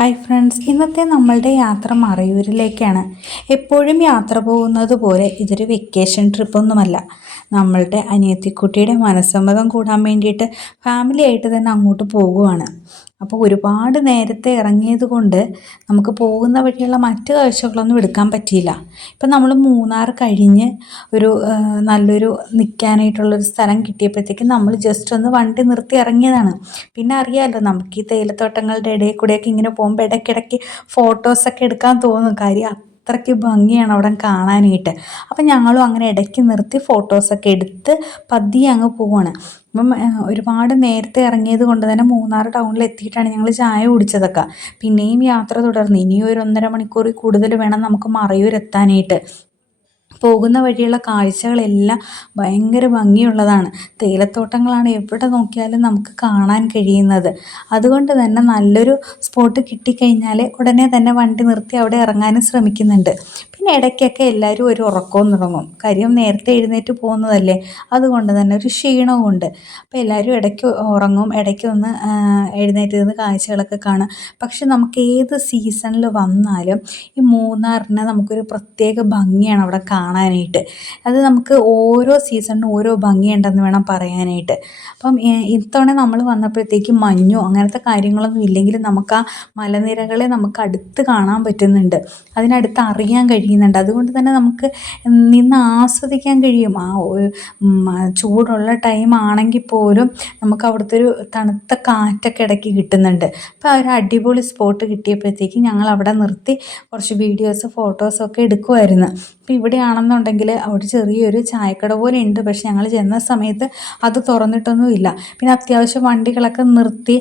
Hi friends, ഇന്നത്തെ നമ്മളുടെ യാത്ര മറയൂരിലേക്കാണ്. എപ്പോഴും യാത്ര പോകുന്നത് പോലെ ഇതൊരു വെക്കേഷൻ ട്രിപ്പൊന്നുമല്ല. നമ്മളുടെ അനിയത്തിക്കുട്ടിയുടെ മനസ്സമ്മതം കൂടാൻ വേണ്ടിയിട്ട് ഫാമിലി ആയിട്ട് തന്നെ അങ്ങോട്ട് പോകുവാണ്. അപ്പോൾ ഒരുപാട് നേരത്തെ ഇറങ്ങിയത് കൊണ്ട് നമുക്ക് പോകുന്ന വഴിയുള്ള മറ്റു കാഴ്ചകളൊന്നും എടുക്കാൻ പറ്റിയില്ല. ഇപ്പം നമ്മൾ മൂന്നാർ കഴിഞ്ഞ് ഒരു നല്ലൊരു നിൽക്കാനായിട്ടുള്ളൊരു സ്ഥലം കിട്ടിയപ്പോഴത്തേക്കും നമ്മൾ ജസ്റ്റ് ഒന്ന് വണ്ടി നിർത്തി ഇറങ്ങിയതാണ്. പിന്നെ അറിയാമല്ലോ, നമുക്ക് ഈ തേയിലത്തോട്ടങ്ങളുടെ ഇടയിൽ കൂടെയൊക്കെ ഇങ്ങനെ പോകുമ്പോൾ ഇടയ്ക്കിടയ്ക്ക് ഫോട്ടോസൊക്കെ എടുക്കാൻ തോന്നും. കാര്യം അത്രയ്ക്ക് ഭംഗിയാണ് അവിടെ കാണാനായിട്ട്. അപ്പം ഞങ്ങളും അങ്ങനെ ഇടയ്ക്ക് നിർത്തി ഫോട്ടോസൊക്കെ എടുത്ത് പതിയെ അങ്ങ് പോവാണ്. അപ്പം ഒരുപാട് നേരത്തെ ഇറങ്ങിയത് കൊണ്ട് തന്നെ മൂന്നാർ ടൗണിൽ എത്തിയിട്ടാണ് ഞങ്ങൾ ചായ കുടിച്ചതൊക്കെ. പിന്നെയും യാത്ര തുടർന്ന് ഇനിയും ഒരു 1.5 മണിക്കൂറിൽ കൂടുതൽ വേണം നമുക്ക് മറയൂർ എത്താനായിട്ട്. പോകുന്ന വഴിയുള്ള കാഴ്ചകളെല്ലാം ഭയങ്കര ഭംഗിയുള്ളതാണ്. തേയിലത്തോട്ടങ്ങളാണ് എവിടെ നോക്കിയാലും നമുക്ക് കാണാൻ കഴിയുന്നത്. അതുകൊണ്ട് തന്നെ നല്ലൊരു സ്പോട്ട് കിട്ടിക്കഴിഞ്ഞാൽ ഉടനെ തന്നെ വണ്ടി നിർത്തി അവിടെ ഇറങ്ങാനും ശ്രമിക്കുന്നുണ്ട്. പിന്നെ ഇടയ്ക്കൊക്കെ എല്ലാവരും ഒരു ഉറക്കവും തുടങ്ങും. കാര്യം നേരത്തെ എഴുന്നേറ്റ് പോകുന്നതല്ലേ, അതുകൊണ്ട് തന്നെ ഒരു ക്ഷീണവും ഉണ്ട്. അപ്പോൾ എല്ലാവരും ഇടയ്ക്ക് ഉറങ്ങും, ഇടയ്ക്ക് ഒന്ന് എഴുന്നേറ്റ് നിന്ന് കാഴ്ചകളൊക്കെ കാണാം. പക്ഷെ നമുക്ക് ഏത് സീസണിൽ വന്നാലും ഈ മൂന്നാറിന് നമുക്കൊരു പ്രത്യേക ഭംഗിയാണ് അവിടെ കാണാനായിട്ട്. അത് നമുക്ക് ഓരോ സീസണിനും ഓരോ ഭംഗിയുണ്ടെന്ന് വേണം പറയാനായിട്ട്. അപ്പം ഇത്തവണ നമ്മൾ വന്നപ്പോഴത്തേക്കും മഞ്ഞോ അങ്ങനത്തെ കാര്യങ്ങളൊന്നും ഇല്ലെങ്കിലും നമുക്ക് ആ മലനിരകളെ നമുക്ക് അടുത്ത് കാണാൻ പറ്റുന്നുണ്ട്, അതിനടുത്ത് അറിയാൻ കഴിയുന്നുണ്ട്. അതുകൊണ്ട് തന്നെ നമുക്ക് നിന്ന് ആസ്വദിക്കാൻ കഴിയും. ആ ചൂടുള്ള ടൈം ആണെങ്കിൽ പോലും നമുക്ക് അവിടുത്തെ ഒരു തണുത്ത കാറ്റൊക്കെ ഇടയ്ക്ക് കിട്ടുന്നുണ്ട്. അപ്പോൾ ഒരു അടിപൊളി സ്പോട്ട് കിട്ടിയപ്പോഴത്തേക്കും ഞങ്ങൾ അവിടെ നിർത്തി കുറച്ച് വീഡിയോസ് ഫോട്ടോസൊക്കെ എടുക്കുമായിരുന്നു. അപ്പോൾ ഇവിടെയാണെന്നുണ്ടെങ്കിൽ അവിടെ ചെറിയൊരു ചായക്കട പോലെ ഉണ്ട്, പക്ഷെ ഞങ്ങൾ ചെന്ന സമയത്ത് അത് തുറന്നിട്ടൊന്നുമില്ല. പിന്നെ അത്യാവശ്യം വണ്ടികളൊക്കെ നിർത്തി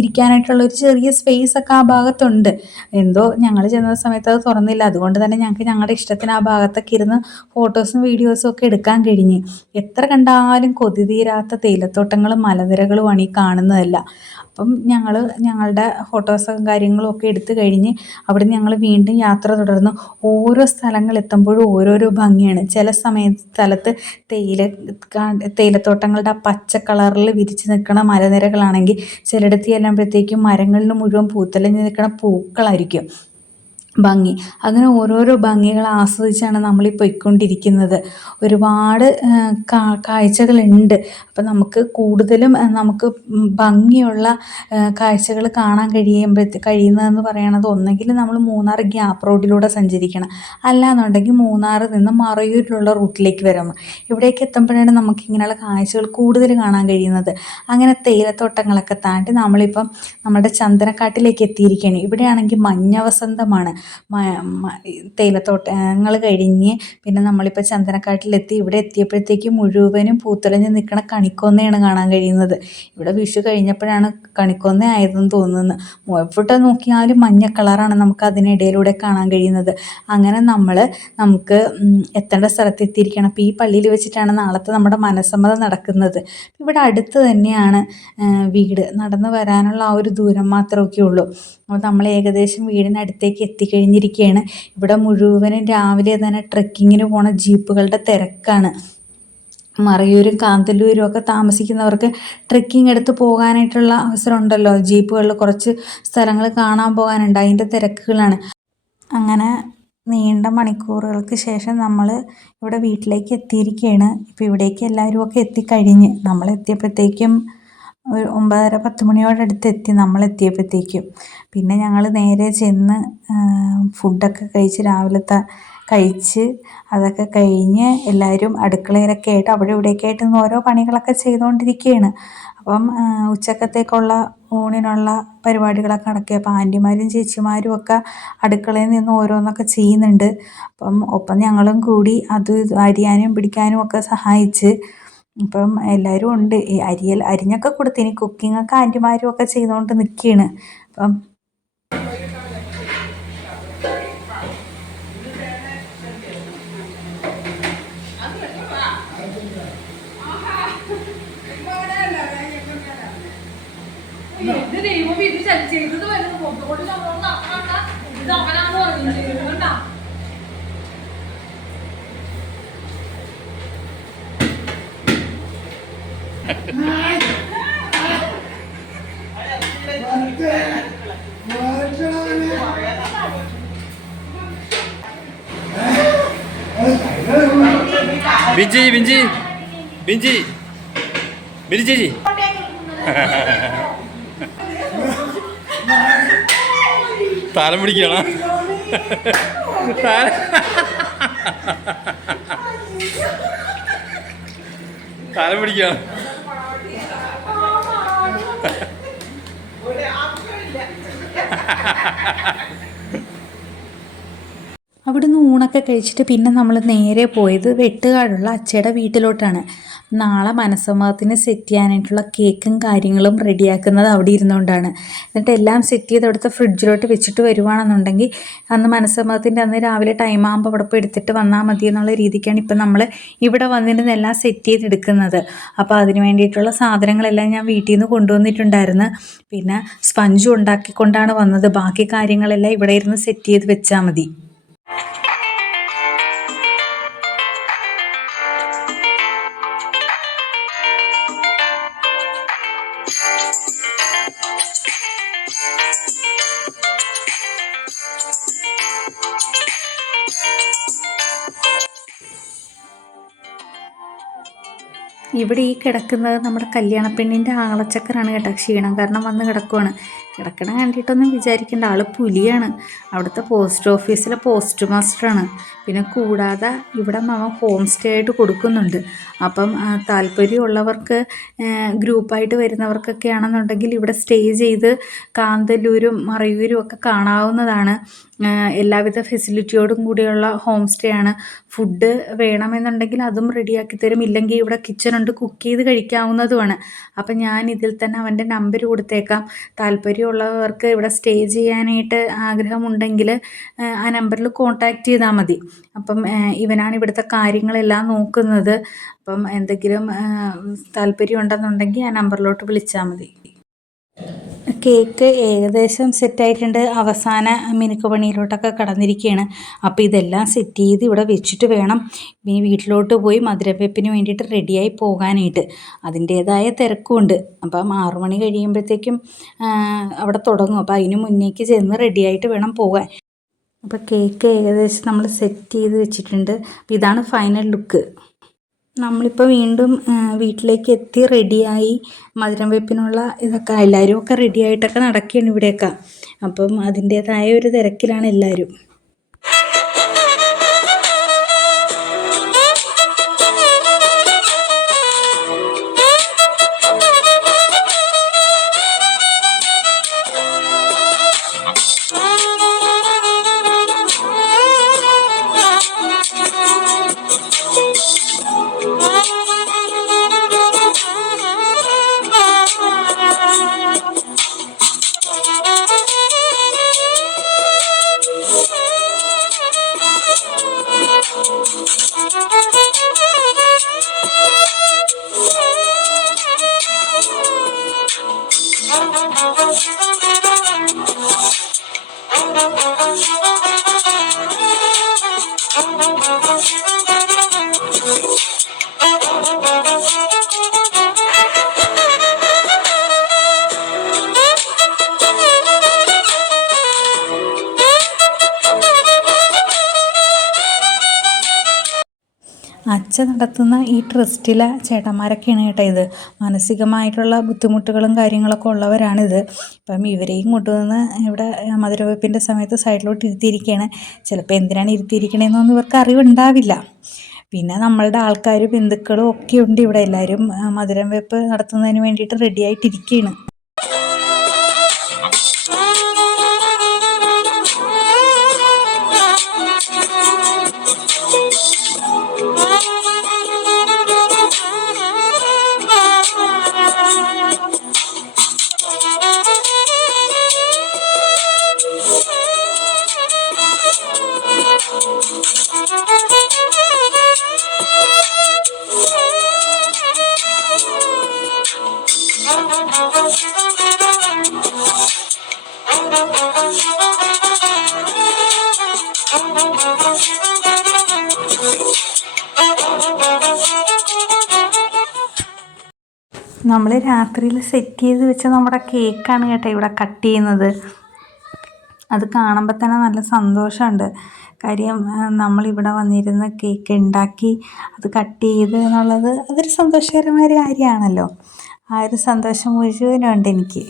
ഇരിക്കാനായിട്ടുള്ളൊരു ചെറിയ സ്പേസൊക്കെ ആ ഭാഗത്തുണ്ട്. എന്തോ ഞങ്ങൾ ചെന്ന സമയത്ത് അത് തുറന്നില്ല. അതുകൊണ്ട് തന്നെ ഞങ്ങൾക്ക് ഞങ്ങളുടെ ഇഷ്ടത്തിന് ആ ഭാഗത്തൊക്കെ ഇരുന്ന് ഫോട്ടോസും വീഡിയോസും ഒക്കെ എടുക്കാൻ കഴിഞ്ഞ്. എത്ര കണ്ടാലും കൊതി തീരാത്ത തേയിലത്തോട്ടങ്ങളും മലനിരകളുമാണ് ഈ കാണുന്നതല്ല. അപ്പം ഞങ്ങൾ ഞങ്ങളുടെ ഫോട്ടോസും കാര്യങ്ങളും ഒക്കെ എടുത്തു കഴിഞ്ഞ് അവിടെ ഞങ്ങൾ വീണ്ടും യാത്ര തുടർന്നു. ഓരോ സ്ഥലങ്ങളെത്തുമ്പോഴും ഓരോരോ ഭംഗിയാണ്. ചില സ്ഥലത്ത് തേയിലത്തോട്ടങ്ങളുടെ ആ പച്ച കളറിൽ വിരിച്ച് നിൽക്കുന്ന മലനിരകളാണെങ്കിൽ ചിലയിടത്ത് ചെല്ലുമ്പോഴത്തേക്കും മരങ്ങളിൽ മുഴുവൻ പൂത്തലഞ്ഞ് നിൽക്കുന്ന പൂക്കളായിരിക്കും ഭംഗി. അങ്ങനെ ഓരോരോ ഭംഗികൾ ആസ്വദിച്ചാണ് നമ്മളീ പോയിക്കൊണ്ടിരിക്കുന്നത്. ഒരുപാട് കാഴ്ചകളുണ്ട്. അപ്പം നമുക്ക് കൂടുതലും നമുക്ക് ഭംഗിയുള്ള കാഴ്ചകൾ കാണാൻ കഴിയുന്നതെന്ന് പറയണത് ഒന്നെങ്കിൽ നമ്മൾ മൂന്നാർ ഗ്യാപ്പ് റോഡിലൂടെ സഞ്ചരിക്കണം, അല്ലാന്നുണ്ടെങ്കിൽ മൂന്നാറിൽ നിന്ന് മറയൂരിലുള്ള റൂട്ടിലേക്ക് വരണം. ഇവിടേക്ക് എത്തുമ്പോഴാണ് നമുക്ക് ഇങ്ങനെയുള്ള കാഴ്ചകൾ കൂടുതൽ കാണാൻ കഴിയുന്നത്. അങ്ങനെ തേയിലത്തോട്ടങ്ങളൊക്കെ താണ്ടി നമ്മളിപ്പം നമ്മുടെ ചന്ദനക്കാട്ടിലേക്ക് എത്തിയിരിക്കുകയാണ്. ഇവിടെയാണെങ്കിൽ മഞ്ഞവസന്തമാണ്. തേയിലത്തോട്ടങ്ങൾ കഴിഞ്ഞ് പിന്നെ നമ്മളിപ്പോൾ ചന്ദനക്കാട്ടിലെത്തി. ഇവിടെ എത്തിയപ്പോഴത്തേക്ക് മുഴുവനും പൂത്തുലഞ്ഞ് നിൽക്കുന്ന കണിക്കൊന്നയാണ് കാണാൻ കഴിയുന്നത്. ഇവിടെ വിഷു കഴിഞ്ഞപ്പോഴാണ് കണിക്കൊന്ന ആയതെന്ന് തോന്നുന്നു. എവിടെ നോക്കിയാലും മഞ്ഞ കളറാണ് നമുക്ക് അതിനിടയിലൂടെ കാണാൻ കഴിയുന്നത്. അങ്ങനെ നമുക്ക് എത്തേണ്ട സ്ഥലത്ത് എത്തിയിരിക്കണം. അപ്പോൾ ഈ പള്ളിയിൽ വെച്ചിട്ടാണ് നാളത്തെ നമ്മുടെ മനസ്സമ്മതം നടക്കുന്നത്. ഇവിടെ അടുത്ത് തന്നെയാണ് വീട്. നടന്ന് വരാനുള്ള ആ ഒരു ദൂരം മാത്രമൊക്കെ ഉള്ളൂ. അപ്പോൾ നമ്മൾ ഏകദേശം വീടിനടുത്തേക്ക് എത്തിക്കഴിഞ്ഞിരിക്കുകയാണ്. ഇവിടെ മുഴുവനും രാവിലെ തന്നെ ട്രെക്കിങ്ങിന് പോണ ജീപ്പുകളുടെ തിരക്കാണ്. മറയൂരും കാന്തല്ലൂരും ഒക്കെ താമസിക്കുന്നവർക്ക് ട്രെക്കിംഗ് എടുത്ത് പോകാനായിട്ടുള്ള അവസരം ഉണ്ടല്ലോ. ജീപ്പുകളിൽ കുറച്ച് സ്ഥലങ്ങൾ കാണാൻ പോകാനുണ്ട്, അതിൻ്റെ തിരക്കുകളാണ്. അങ്ങനെ നീണ്ട മണിക്കൂറുകൾക്ക് ശേഷം നമ്മൾ ഇവിടെ വീട്ടിലേക്ക് എത്തിയിരിക്കുകയാണ്. ഇപ്പോൾ ഇവിടേക്ക് എല്ലാവരും ഒക്കെ എത്തിക്കഴിഞ്ഞ് നമ്മൾ എത്തിയപ്പോഴത്തേക്കും ഒരു 9:30-10 മണിയോടടുത്ത് എത്തി നമ്മളെത്തിയപ്പോഴത്തേക്കും. പിന്നെ ഞങ്ങൾ നേരെ ചെന്ന് ഫുഡൊക്കെ കഴിച്ച് രാവിലത്തെ കഴിച്ച് അതൊക്കെ കഴിഞ്ഞ് എല്ലാവരും അടുക്കളയിലൊക്കെ ആയിട്ട് അവിടെ ഇവിടെയൊക്കെ ആയിട്ട് ഇന്ന് ഓരോ പണികളൊക്കെ ചെയ്തുകൊണ്ടിരിക്കുകയാണ്. അപ്പം ഉച്ചക്കത്തേക്കുള്ള ഊണിനുള്ള പരിപാടികളൊക്കെ നടക്കുക. അപ്പോൾ ആൻറ്റിമാരും ചേച്ചിമാരും ഒക്കെ അടുക്കളയിൽ നിന്ന് ഓരോന്നൊക്കെ ചെയ്യുന്നുണ്ട്. ഒപ്പം ഞങ്ങളും കൂടി അത് അരിയാനും പിടിക്കാനും ഒക്കെ സഹായിച്ച്. ഇപ്പം എല്ലാവരും ഉണ്ട്. അരിഞ്ഞൊക്കെ കൊടുത്ത് ഇനി കുക്കിങ്ങൊക്കെ ആൻറ്റിമാരും ഒക്കെ ചെയ്തുകൊണ്ട് നിൽക്കുകയാണ്. അപ്പം ബിഞ്ചി ബിഞ്ചി ബിഞ്ചി ബിഞ്ചി ചേച്ചി താലം പിടിക്കണം താലം പിടിക്കണം അവിടുന്ന് ഊണൊക്കെ കഴിച്ചിട്ട് പിന്നെ നമ്മൾ നേരെ പോയത് വെട്ടുകാടുള്ള അച്ചയുടെ വീട്ടിലോട്ടാണ്. നാളെ മനസ്സമ്മതത്തിന് സെറ്റ് ചെയ്യാനായിട്ടുള്ള കേക്കും കാര്യങ്ങളും റെഡിയാക്കുന്നത് അവിടെ ഇരുന്നുകൊണ്ടാണ്. എന്നിട്ട് എല്ലാം സെറ്റ് ചെയ്ത് അവിടുത്തെ ഫ്രിഡ്ജിലോട്ട് വെച്ചിട്ട് വരുവാണെന്നുണ്ടെങ്കിൽ അന്ന് മനസ്സമ്മതത്തിൻ്റെ അന്ന് രാവിലെ ടൈം ആകുമ്പോൾ അവിടെ പോയി എടുത്തിട്ട് വന്നാൽ മതി എന്നുള്ള രീതിക്കാണ് ഇപ്പം നമ്മൾ ഇവിടെ വന്നിരുന്ന് എല്ലാം സെറ്റ് ചെയ്തെടുക്കുന്നത്. അപ്പോൾ അതിന് വേണ്ടിയിട്ടുള്ള സാധനങ്ങളെല്ലാം ഞാൻ വീട്ടിൽ നിന്ന് കൊണ്ടുവന്നിട്ടുണ്ടായിരുന്നു. പിന്നെ സ്പഞ്ചും ഉണ്ടാക്കിക്കൊണ്ടാണ് വന്നത്. ബാക്കി കാര്യങ്ങളെല്ലാം ഇവിടെ ഇരുന്ന് സെറ്റ് ചെയ്ത് വെച്ചാൽ മതി. ഇവിടെ ഈ കിടക്കുന്നത് നമ്മുടെ കല്യാണപ്പെണ്ണിൻ്റെ ആങ്ങളച്ചക്കറാണ് കേട്ടോ. ക്ഷീണം കാരണം വന്ന് കിടക്കുവാണ്. കിടക്കണ കണ്ടിട്ടൊന്നും വിചാരിക്കേണ്ട, ആൾ പുലിയാണ്. അവിടുത്തെ പോസ്റ്റ് ഓഫീസിലെ പോസ്റ്റ് മാസ്റ്ററാണ്. പിന്നെ കൂടാതെ ഇവിടെ മാമ ഹോം സ്റ്റേ ആയിട്ട് കൊടുക്കുന്നുണ്ട്. അപ്പം താല്പര്യമുള്ളവർക്ക് ഗ്രൂപ്പായിട്ട് വരുന്നവർക്കൊക്കെ ആണെന്നുണ്ടെങ്കിൽ ഇവിടെ സ്റ്റേ ചെയ്ത് കാന്തല്ലൂരും മറയൂരും ഒക്കെ കാണാവുന്നതാണ്. എല്ലാവിധ ഫെസിലിറ്റിയോടും കൂടിയുള്ള ഹോം സ്റ്റേ ആണ്. ഫുഡ് വേണമെന്നുണ്ടെങ്കിൽ അതും റെഡിയാക്കി തരും. ഇല്ലെങ്കിൽ ഇവിടെ കിച്ചണുണ്ട്, കുക്ക് ചെയ്ത് കഴിക്കാവുന്നതുമാണ്. അപ്പം ഞാൻ ഇതിൽ തന്നെ അവൻ്റെ നമ്പർ കൊടുത്തേക്കാം. താല്പര്യമുള്ളവർക്ക് ഇവിടെ സ്റ്റേ ചെയ്യാനായിട്ട് ആഗ്രഹമുണ്ടെങ്കിൽ ആ നമ്പറിൽ കോൺടാക്റ്റ് ചെയ്താൽ മതി. അപ്പം ഇവനാണ് ഇവിടുത്തെ കാര്യങ്ങളെല്ലാം നോക്കുന്നത്. അപ്പം എന്തെങ്കിലും താല്പര്യം ഉണ്ടെന്നുണ്ടെങ്കിൽ ആ നമ്പറിലോട്ട് വിളിച്ചാൽ മതി. കേക്ക് ഏകദേശം സെറ്റായിട്ടുണ്ട്. അവസാന മിനുക്ക് പണിയിലോട്ടൊക്കെ കടന്നിരിക്കുകയാണ്. അപ്പോൾ ഇതെല്ലാം സെറ്റ് ചെയ്ത് ഇവിടെ വെച്ചിട്ട് വേണം ഇനി വീട്ടിലോട്ട് പോയി മധുരവെപ്പിന് വേണ്ടിയിട്ട് റെഡിയായി പോകാനായിട്ട്. അതിൻ്റേതായ തിരക്കുമുണ്ട്. അപ്പം 6 മണി കഴിയുമ്പോഴത്തേക്കും അവിടെ തുടങ്ങും. അപ്പോൾ അതിന് മുന്നേക്ക് ചെന്ന് റെഡിയായിട്ട് വേണം പോകാൻ. അപ്പോൾ കേക്ക് ഏകദേശം നമ്മൾ സെറ്റ് ചെയ്ത് വെച്ചിട്ടുണ്ട്. അപ്പോൾ ഇതാണ് ഫൈനൽ ലുക്ക്. നമ്മളിപ്പോൾ വീണ്ടും വീട്ടിലേക്ക് എത്തി റെഡിയായി. മധുരം വെപ്പിനുള്ള ഇതൊക്കെ എല്ലാവരും ഒക്കെ റെഡിയായിട്ടൊക്കെ നടക്കുകയാണ് ഇവിടെയൊക്കെ. അപ്പം അതിൻ്റേതായ ഒരു തിരക്കിലാണ് എല്ലാവരും. അച്ഛ നടത്തുന്ന ഈ ട്രസ്റ്റിലെ ചേട്ടന്മാരൊക്കെയാണ് കേട്ടോ ഇത്. മാനസികമായിട്ടുള്ള ബുദ്ധിമുട്ടുകളും കാര്യങ്ങളൊക്കെ ഉള്ളവരാണിത്. അപ്പം ഇവരെയും കൊണ്ടുവന്ന് ഇവിടെ മധുരവെപ്പിൻ്റെ സമയത്ത് സൈഡിലോട്ട് ഇരുത്തിയിരിക്കുകയാണ്. ചിലപ്പോൾ എന്തിനാണ് ഇരുത്തിയിരിക്കണതെന്നൊന്നും ഇവർക്ക് അറിവുണ്ടാവില്ല. പിന്നെ നമ്മളുടെ ആൾക്കാർ ബന്ധുക്കളും ഒക്കെ ഉണ്ട് ഇവിടെ. എല്ലാവരും മധുരം വെപ്പ് നടത്തുന്നതിന് വേണ്ടിയിട്ട് റെഡി ആയിട്ടിരിക്കുകയാണ്. നമ്മൾ രാത്രിയിൽ സെറ്റ് ചെയ്ത് വെച്ച നമ്മുടെ കേക്കാണ് കേട്ടോ ഇവിടെ കട്ട് ചെയ്യുന്നത്. അത് കാണുമ്പോൾ തന്നെ നല്ല സന്തോഷമുണ്ട്. കാര്യം നമ്മളിവിടെ വന്നിരുന്ന് കേക്ക് ഉണ്ടാക്കി അത് കട്ട് ചെയ്ത് എന്നുള്ളത് അതൊരു സന്തോഷകരമായ ഒരു കാര്യമാണല്ലോ. ആ ഒരു സന്തോഷം മുഴുവനും ഉണ്ട് എനിക്ക്.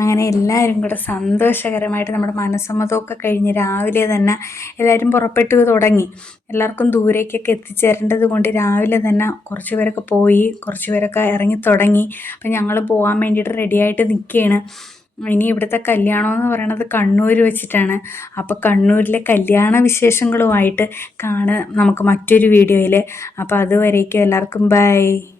അങ്ങനെ എല്ലാവരും കൂടെ സന്തോഷകരമായിട്ട് നമ്മുടെ മനസ്സമ്മതമൊക്കെ കഴിഞ്ഞ് രാവിലെ തന്നെ എല്ലാവരും പുറപ്പെട്ടു തുടങ്ങി. എല്ലാവർക്കും ദൂരേക്കൊക്കെ എത്തിച്ചേരേണ്ടത് കൊണ്ട് രാവിലെ തന്നെ കുറച്ച് പേരൊക്കെ പോയി, കുറച്ച് പേരൊക്കെ ഇറങ്ങി തുടങ്ങി. അപ്പം ഞങ്ങൾ പോകാൻ വേണ്ടിയിട്ട് റെഡിയായിട്ട് നിൽക്കുകയാണ്. ഇനി ഇവിടുത്തെ കല്യാണം എന്ന് പറയുന്നത് കണ്ണൂർ വെച്ചിട്ടാണ്. അപ്പോൾ കണ്ണൂരിലെ കല്യാണ വിശേഷങ്ങളുമായിട്ട് കാണാം നമുക്ക് മറ്റൊരു വീഡിയോയിൽ. അപ്പോൾ അതുവരേക്കും എല്ലാവർക്കും ബൈ.